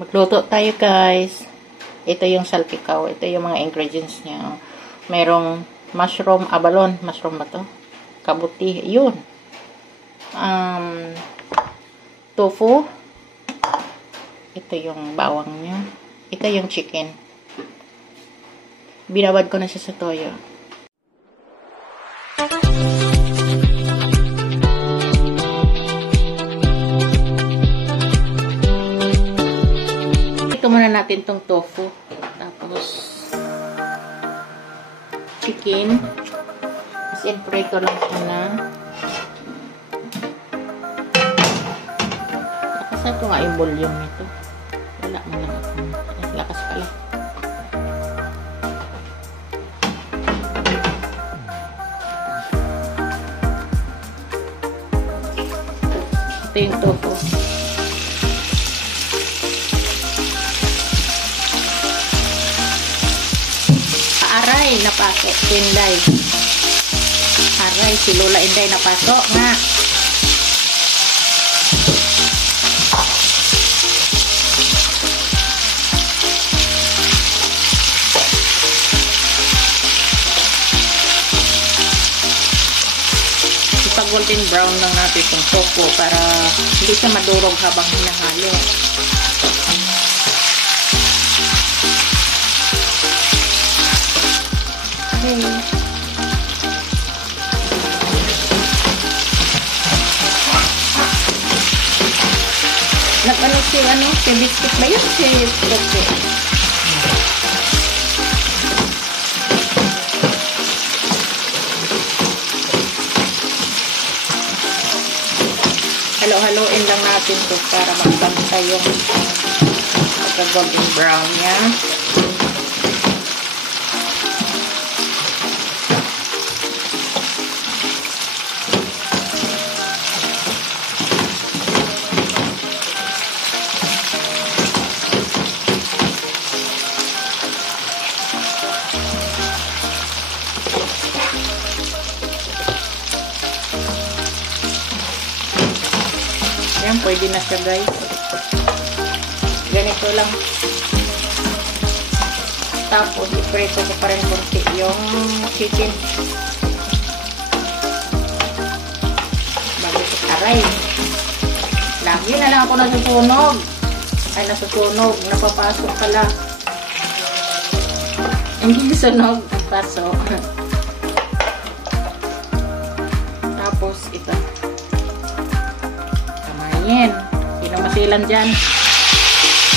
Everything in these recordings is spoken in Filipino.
Magluto tayo, guys. Ito yung salpikaw. Ito yung mga ingredients niya. Merong mushroom, abalone. Mushroom ba to? Kabuti. Yun. Tofu. Ito yung bawang niya. Ito yung chicken. Binabad ko na siya sa toyo. Ito muna natin tong tofu. Tapos chicken. As in, prito lang muna. Lakasan ko nga yung volume nito. Wala mo lang ako. Lakas pala. Ito yung tofu. Aray, napasok. Inday. Aray, si Lola Inday napasok nga. Ipag-golden brown lang natin itong tofu para hindi siya madurog habang hinahalo. Nag-ano si biscuit ba yun? Si tofu. Halo-haloin lang natin to para magpantay yung golden brown niya. Yan, pwede na siya, guys. Ganito lang. Tapos, ipreto ko pa rin konti yung chicken. Bago ko aray. Lagi na lang ako nasusunog. Ay, nasusunog. Napapasok pala. Hindi sunog. Pasok. Tapos, ito. Kamayin. Sino masilan dyan?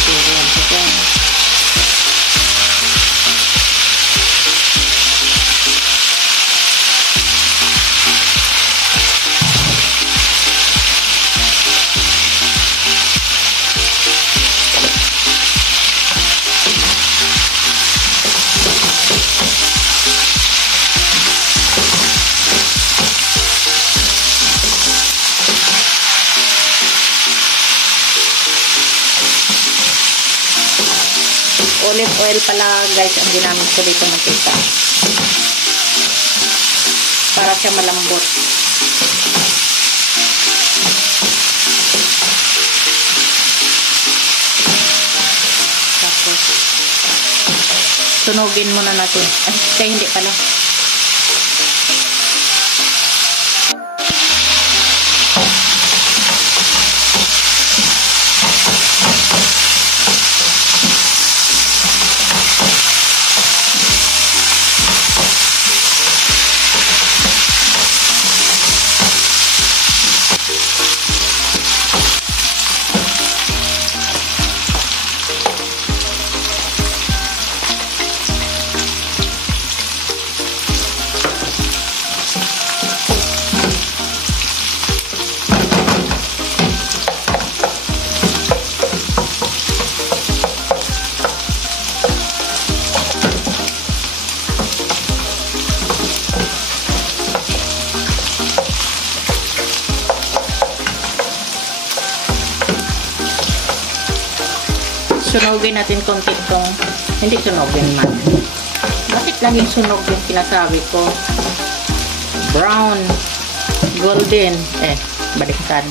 Silan sa dyan. Olive oil pala, guys, ang ginamit ko dito mantika para siya malambot. Tapos sunugin muna natin. Ay, kaya hindi pala. Sunogin natin konti itong, hindi sunogin man. Bakit laging sunog yung sinasabi ko? Brown, golden, baliktad.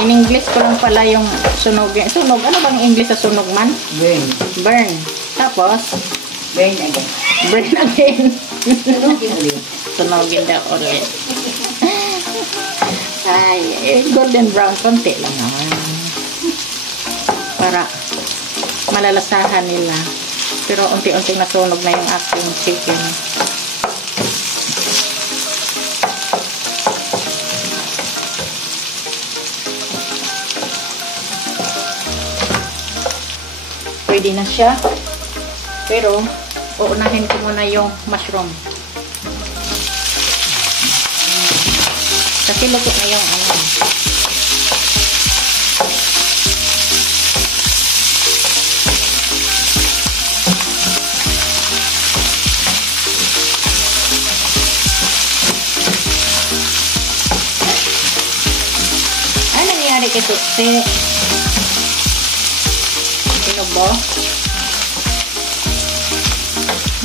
In English ko lang pala yung sunog. Sunog, ano bang English sa sunog man? Burn. Burn. Tapos, Burn again. burn again. Sunugin ulit. Sunogin daw ulit. Ay, golden brown. Konti lang naman. Para malalasahan nila. Pero unti-unting nasunog na yung aking chicken. Pwede na siya. Pero, uunahin ko muna yung mushroom. Kasi luto na yung ano. Ano nangyari kay Tutsi? Sino ba?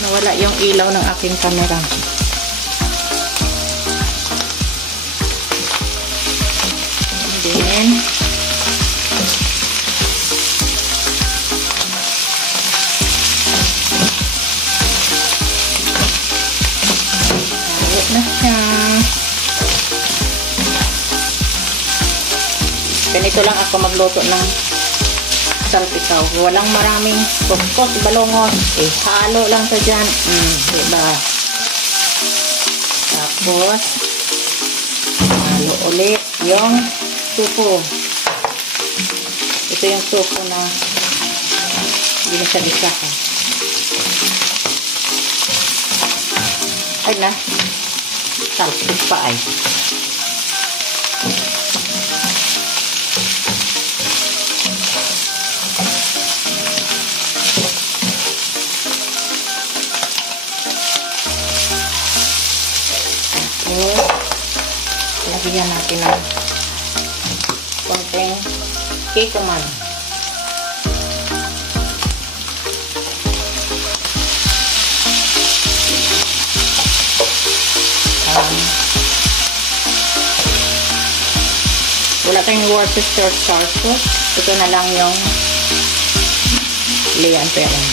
Nawala yung ilaw ng aking camera. And then, ayos na siya. Ganito lang ako magluto ng salpikaw. Walang maraming kuskus, balongos. Halo lang sa dyan. Diba? Tapos, halo ulit yung supo. Ito yung supo na ginisa-gisa ko. Ay na. Salpik pa ay. Lagyan natin ng konting kikaman. Wala tayong Worcestershire sauce. Ito na lang yung Leon Perrin.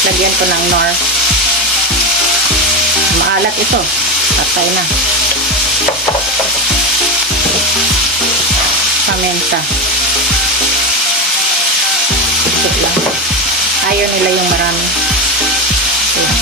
Lagyan ko ng nor. Maalat ito. Patay na. Paminta. Ikot lang. Ayaw nila yung marami. Ayan.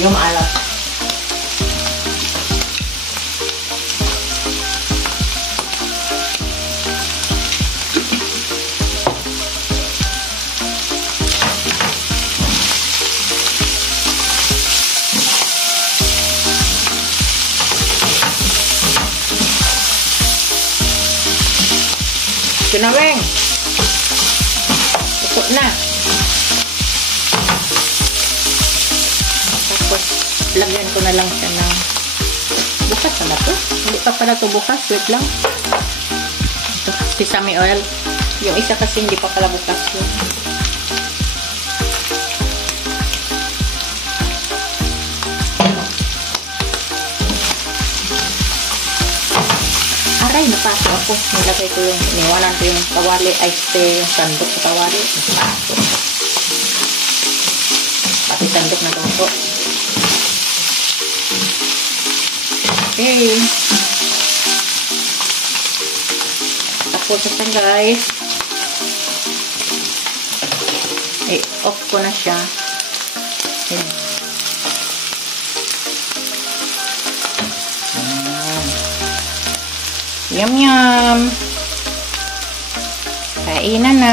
Yung alat. Sinaweng. Ito na. Tapos, lagyan ko na lang siya ng bukas na ba ito? Hindi pa pala ito bukas. Wait lang. Ito, sesame oil. Yung isa kasi hindi pa pala bukas yun. Aray, napasok ako. Nilagay ko yung, iniwanan ko yung kawali. Ay, yung sandok sa kawali. Napasok. Pati sandok na luto. Okay. Tapos ito guys. I-off ko na siya. Ayan. Yum, yum. Kainan na.